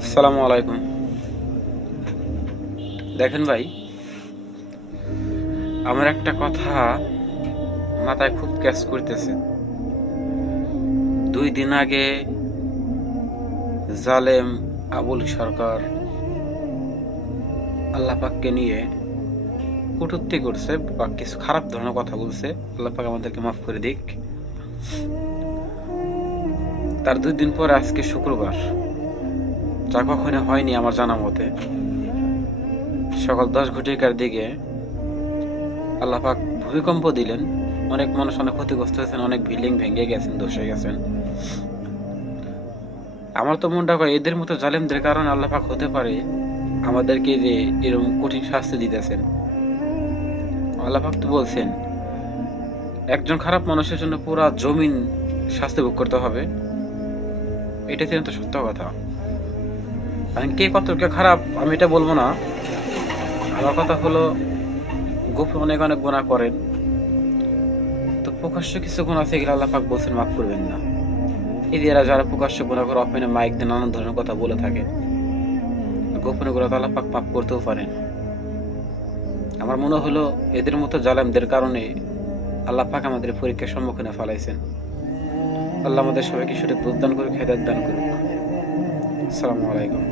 আসসালামু আলাইকুম। দেখেন ভাই, আমার একটা কথা মাথায় খুব ক্যাচ করতেছে। 2 দিন আগে জালেম আবুল সরকার আল্লাহ পাককে নিয়ে কটূক্তি করছে বা কিছু খারাপ ধরনের কথা বলছে। আল্লাহ পাক আমাদেরকে মাফ করে দিক। তার 2 দিন পরে আজকে শুক্রবার, যা কখনো হয়নি আমার জানা মতে, সকাল 10 ঘটিকার দিকে আল্লাহ পাক ভূমিকম্প দিলেন। অনেক মানুষ অনেক ক্ষতিগ্রস্ত হয়েছেন, অনেক বিল্ডিং ভেঙে গেছেন, ধসে গেছেন। আমার তো মনটা করে এদের মতো জালেমদের কারণে আল্লাহ পাক হতে পারে আমাদেরকে যে এরকম কঠিন শাস্তি দিতেছেন। আল্লাহ পাক তো বলছেন একজন খারাপ মানুষের জন্য পুরা জমিন শাস্তি ভোগ করতে হবে। এটা ছিল তো সত্য কথা। কারণ কে কতটা খারাপ আমি এটা বলবো না। আমার কথা হলো, গোপনে অনেক অনেক গুনাহ করেন, তো প্রকাশ্য কিছু গুনাহ আছে এগুলো আল্লাহ পাক বলছেন মাফ করবেন না। এই যে এরা যারা প্রকাশ্য গুনাহ করে অপেনে মাইক দিয়ে নানান ধরনের কথা বলে থাকে, গোপনে গুলো তো আল্লাহ পাক মাফ করতেও পারেন। আমার মনে হলো এদের মতো জালেমদের কারণে আল্লাহ পাক আমাদের পরীক্ষার সম্মুখীনে ফেলাইছেন। আল্লাহ আমাদের সবাইকে সঠিক বুঝ দান করুক, হেদায়েত দান করুক। আসসালামু আলাইকুম।